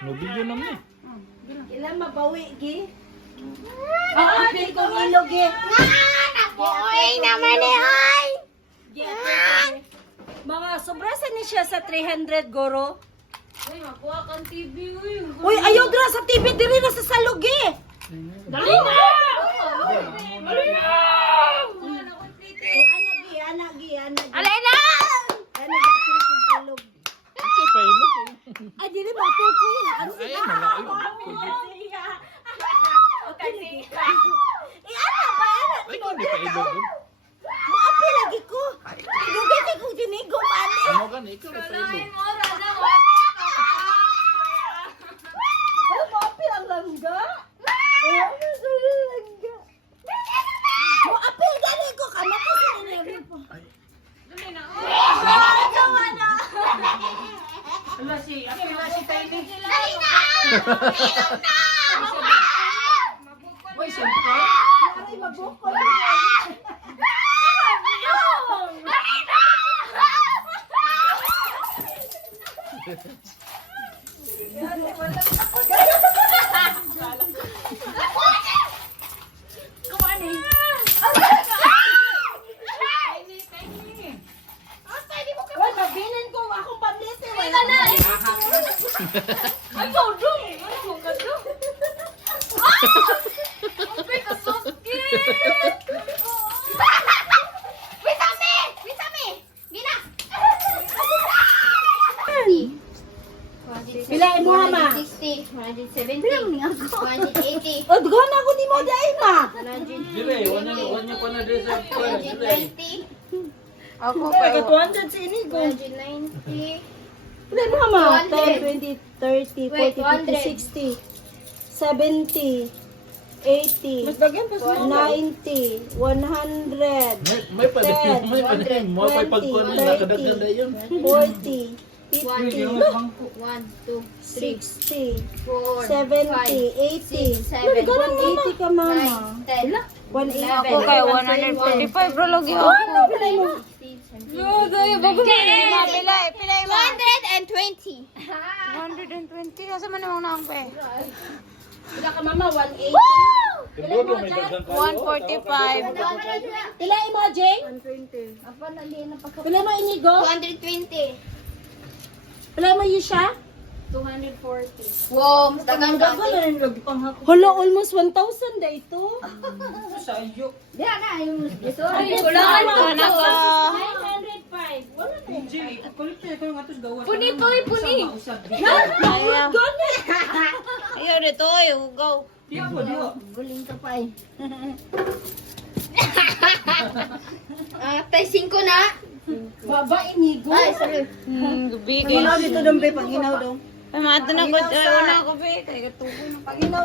No video naman eh. Ilan mabawi, Gi? Apil kong ilog, Gi. Oy naman eh, ay! Gi, apil, Gi. Mga sobra sa ni siya sa 300, Goro. Uy, makuha kang TV, uy. Uy, ayaw dra sa TV, diri na sa salog, Gi. Dali na! Dali na! Anak, Gi. Alay na! Anak, apil kong ilog. Okay pa ilog eh. Ay, dili ba apil ko? Ano Ay, siya? malayo. Eh, ano ba? Ay, hindi pa ilog dun. Mo apil lagi ko. Dugay kong tinigo, mali. Ano ka na, ikaw na pa ilog. Ano mo apil ang langga? Ano sa langga? Mo apil gani ko kamo ko sa nilagay po. Wala si Tiny. Uy, siyempre. Ay mabuko. Wala mabilin ko akong pamlisi. Wala na. Ay, dong! Ano mo ka dong? Ay, kasukit! Gina! Bilay mo, Mama. 160, 170, 180, O, dugo na ako ni mo dahil, Ma. 100, Dile, wanya pa na din sa kuwan. Dile. 120, Ako pa. 200 sa inigo. 190, Bilay mo, Mama. 200. 10, 20, 30, 40, 50, 60, 70, 80, 90, 100, May pa din, may pa din. Mo pa pagkuhan nila, kadagdag na yun. 40, 50, 1, 2, 3, 60, 4, 70, 80. 7, Ganun 80 ka, Mama. 10, 180. Okay, 145 bro, lagi ako. Ano, bilay mo? 220. 120, asa man namang naang pe? Bila ka, Mama, 180. Siguro may dagdag kayo. 145. Bilay mo, Jay? 120. Bilay mo, Inigo? 220. Bilay mo, Yusha? 240. Wow, mas tagang dati. Hala, almost 1,000 na ito. Diyan na, yung gusto. Kulangan ko na ka. 905. Wala na. Puni po, puni. Ayaw. Ayaw dito, ugaw. Guling ka pa eh. Tay 5 na. Baba, Inigo. Ay, sorry. Gabi Panginaw dito dong, be. Panginaw dong. Ay, mato na ko. Wala ako, be. Kaya katubo na. Panginaw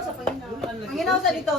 sa dito.